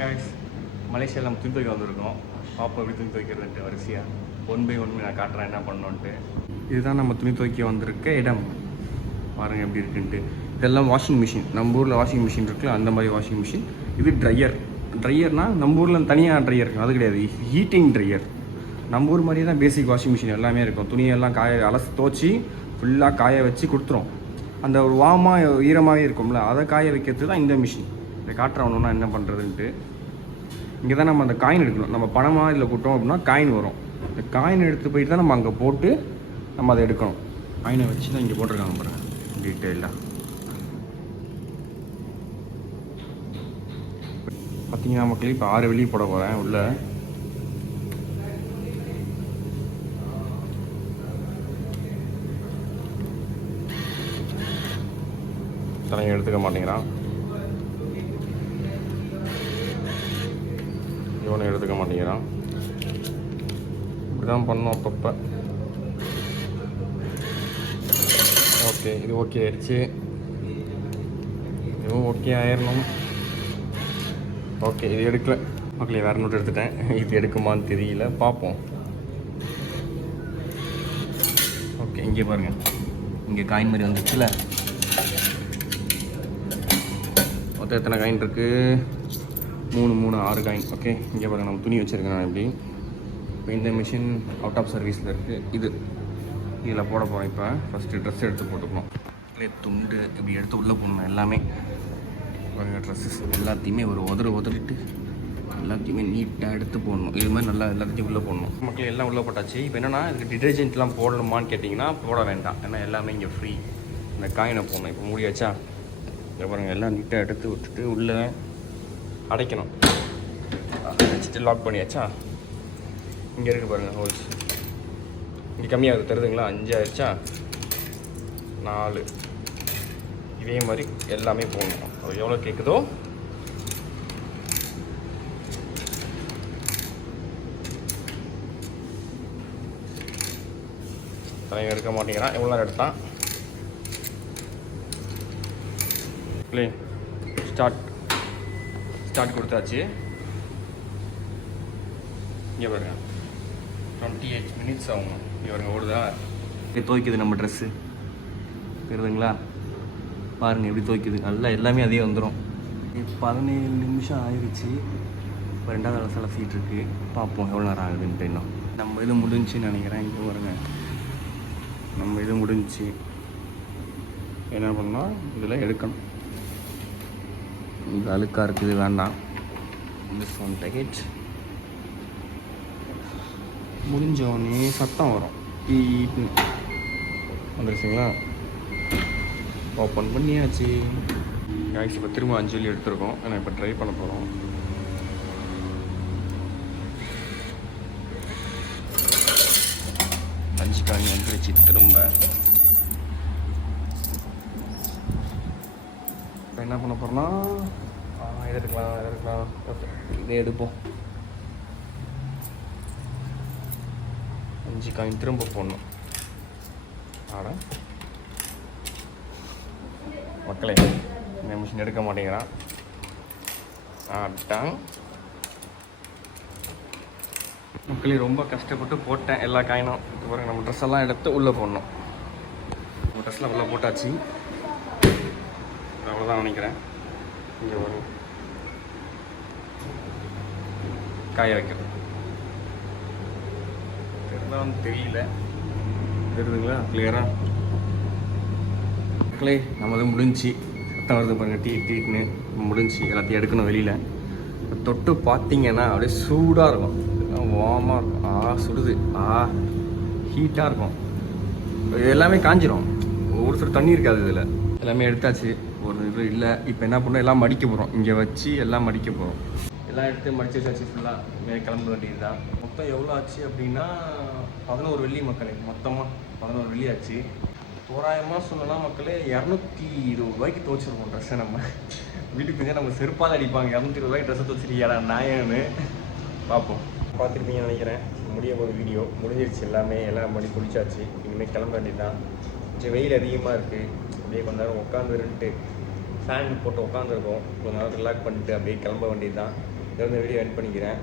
Guys, மலேசியாவில் நம்ம துணி துவைக்க வந்திருக்கோம். பாப்பா எப்படி துணி துவைக்கிறதுன்ட்டு வரிசையாக 1 by 1 நான் காட்டுறேன் என்ன பண்ணோன்ட்டு. இதுதான் நம்ம துணி துவைக்க வந்திருக்க இடம். பாருங்கள் எப்படி இருக்குன்ட்டு. இதெல்லாம் வாஷிங் மிஷின். நம்ம ஊரில் வாஷிங் மிஷின் இருக்குல்ல, அந்த மாதிரி வாஷிங் மிஷின். இது ட்ரையர். ட்ரையர்னால் நம்ம ஊரில் தனியாக ட்ரையர் இருக்கும், அது கிடையாது. Heating dryer. நம்ம ஊர் மாதிரியே தான் பேசிக் வாஷிங் மிஷின் எல்லாமே இருக்கும். துணியெல்லாம் அலசி துவச்சி ஃபுல்லாக காய வச்சு கொடுத்துரும். அந்த ஒரு வாமாக ஈரமாகவே இருக்கும்ல, அதை காய வைக்கிறது தான் இந்த மிஷின். இதை காட்டுறவனுன்னா என்ன பண்ணுறதுன்ட்டு. இங்கே தான் நம்ம அந்த காயின் எடுக்கணும். நம்ம பணமாக இதில் கொடுத்தோம் அப்படின்னா காயின் வரும். இந்த காயின் எடுத்து போயிட்டு தான் நம்ம அங்கே போட்டு நம்ம அதை எடுக்கணும். காயினை வச்சு தான் இங்கே போட்டிருக்காங்க பாருங்கள் டீட்டெயிலாக. பார்த்தீங்கன்னா மக்களே இப்போ 6 வெளியே போட போகிறேன் உள்ள. தலையை எடுத்துக்க மாட்டேங்கிறான், இவனை எடுத்துக்க மாட்டேங்கிறான். இப்படிதான் பண்ணோம் அப்பப்போ. ஓகே, இது ஓகே ஆயிடுச்சு. இதுவும் ஓகே ஆயிடணும். ஓகே, இது எடுக்கல மக்களே, வேறு நோட்டு எடுத்துட்டேன். இது எடுக்குமான்னு தெரியல, பார்ப்போம். ஓகே, இங்கே பாருங்கள், இங்கே காயின் மாதிரி வந்துச்சுல. மொத்தம் எத்தனை காயின் இருக்குது? 3 6 காயின். ஓகே, இங்கே பாருங்கள், நம்ம துணி வச்சுருக்கேன் நான் எப்படி. இப்போ இந்த மிஷின் அவுட் ஆஃப் சர்வீஸில் இருக்குது. இதில் போட போகிறோம். இப்போ ஃபஸ்ட்டு ட்ரெஸ் எடுத்து போட்டுக்கணும். துண்டு இப்படி எடுத்து உள்ளே போடணும். எல்லாமே பாருங்கள், ட்ரெஸ்ஸஸ் எல்லாத்தையுமே ஒரு உதறிட்டு எல்லாத்தையுமே நீட்டாக எடுத்து போடணும். இது மாதிரி நல்லா எல்லாத்தையும் உள்ளே போடணும். மக்கள் எல்லாம் உள்ளே போட்டாச்சு. இப்போ என்னென்னா இதுக்கு டிடர்ஜென்ட்லாம் போடணுமான்னு கேட்டிங்கன்னா போட வேண்டாம், ஏன்னா எல்லாமே இங்கே ஃப்ரீ. இந்த காயினை போடணும். இப்போ மூடியாச்சா? இதை பாருங்கள், எல்லாம் நீட்டாக எடுத்து விட்டுட்டு உள்ளே அடைக்கணும். வச்சுட்டு லாக் பண்ணியாச்சா? இங்கே இருக்குது பாருங்கள் ஹோல்ஸ். இங்கே கம்மியாகுது தருதுங்களா? 5 ஆயிடுச்சா? 4. இதே மாதிரி எல்லாமே போடணும். அது எவ்வளோ கேட்குதோ தலைவன் எடுக்க மாட்டேங்கிறான். எவ்வளோ நேரம் எடுத்தான்? ப்ளே ஸ்டார்ட் கொடுத்தாச்சு. இங்கே பாருங்க, 28 மினிட்ஸ் ஆகும். இங்கே பாருங்க, ஓடுதா? துவைக்குது நம்ம ட்ரெஸ்ஸு, தெரியுதுங்களா? பாருங்கள் எப்படி துவைக்குது. நல்லா எல்லாமே அதே வந்துடும். 17 நிமிஷம் ஆயிடுச்சு. இப்போ 2வது சீட் இருக்குது. பார்ப்போம் எவ்வளோ நேரம் ஆகுதுன்ட்டு. இன்னும் நம்ம இது முடிஞ்சுன்னு நினைக்கிறேன். இங்கே பாருங்க, நம்ம இது முடிஞ்சு என்ன பண்ணால் இதில் எடுக்கணும். இது அழுக்காக இருக்குது, வேண்டாம். This one take. முடிஞ்சோடனே சத்தம் வரும், ஈட்டு வந்துருச்சுங்களா? ஓப்பன் பண்ணியாச்சு. காய்ச்சி இப்போ திரும்ப 5 வெள்ளி எடுத்துருக்கோம். ஆனால் இப்போ ட்ரை பண்ண போகிறோம். அஞ்சு காய் வந்துருச்சு. திரும்ப இப்போ என்ன பண்ண போகிறோம்னா எடுத்துக்கலாம். இதே எடுப்போம். 5 காயின் திரும்ப போடணும். மக்களே, இந்த மிஷின் எடுக்க மாட்டேங்கிறான். மக்களே, ரொம்ப கஷ்டப்பட்டு போட்டேன் எல்லா காயினும். பாருங்க, நம்ம ட்ரெஸ் எல்லாம் எடுத்து உள்ளே போடணும். நம்ம ட்ரெஸ்லாம் உள்ளே போட்டாச்சு. அவ்வளோதான் நினைக்கிறேன். இங்கே வரும், காய வைக்கிறோம். தெரியல, தெரியுதுங்களா கிளியராக? மக்களே, நம்மளது முடிஞ்சு. சத்தம் வருது பாருங்கள், டீட்னு முடிஞ்சு. எல்லாத்தையும் எடுக்கணும் வெளியில். தொட்டு பார்த்தீங்கன்னா அப்படியே சூடாக இருக்கும், வார்மாக இருக்கும். சுடுது, ஹீட்டாக இருக்கும். இது எல்லாமே காஞ்சிரும். ஒரு சில தண்ணி இருக்காது இதில். எல்லாமே எடுத்தாச்சு. ஒரு இது இல்லை. இப்போ என்ன பண்ணோம், எல்லாம் மடிக்க போகிறோம். இங்கே வச்சு எல்லாம் மடிக்க போகிறோம். எல்லாம் எடுத்து மடிச்சு வச்சாச்சு. ஃபுல்லாக கிளம்ப வேண்டியது தான். மொத்தம் எவ்வளோ ஆச்சு அப்படின்னா 11 வெள்ளி மக்களே. மொத்தமாக 11 வெள்ளி ஆச்சு. தோராயமாக சொல்லலாம் மக்களே, 220 ரூபாய்க்கு துவச்சிருக்கோம் ட்ரெஸ்ஸை. நம்ம வீட்டுக்கு கொஞ்சம் நம்ம செருப்பால் அடிப்பாங்க. 220 ரூபாய்க்கு ட்ரெஸ்ஸை துவச்சிருக்கியாடா நாயன்னு. பார்ப்போம். பார்த்துருப்பீங்கன்னு நினைக்கிறேன். முடிய போகிற வீடியோ முடிஞ்சிருச்சு. எல்லாம் மணி குடிச்சாச்சு. இனிமேல் கிளம்ப வேண்டியது தான். கொஞ்சம் வெயில் அதிகமாக இருக்குது. அப்படியே கொஞ்ச நேரம் உட்காந்துருந்துட்டு ஃபேன் போட்டு உட்காந்துருக்கோம். கொஞ்ச நேரம் ரிலாக்ஸ் பண்ணிட்டு அப்படியே கிளம்ப வேண்டியது தான். இந்த வீடியோ எண்ட் பண்ணிக்கிறேன்.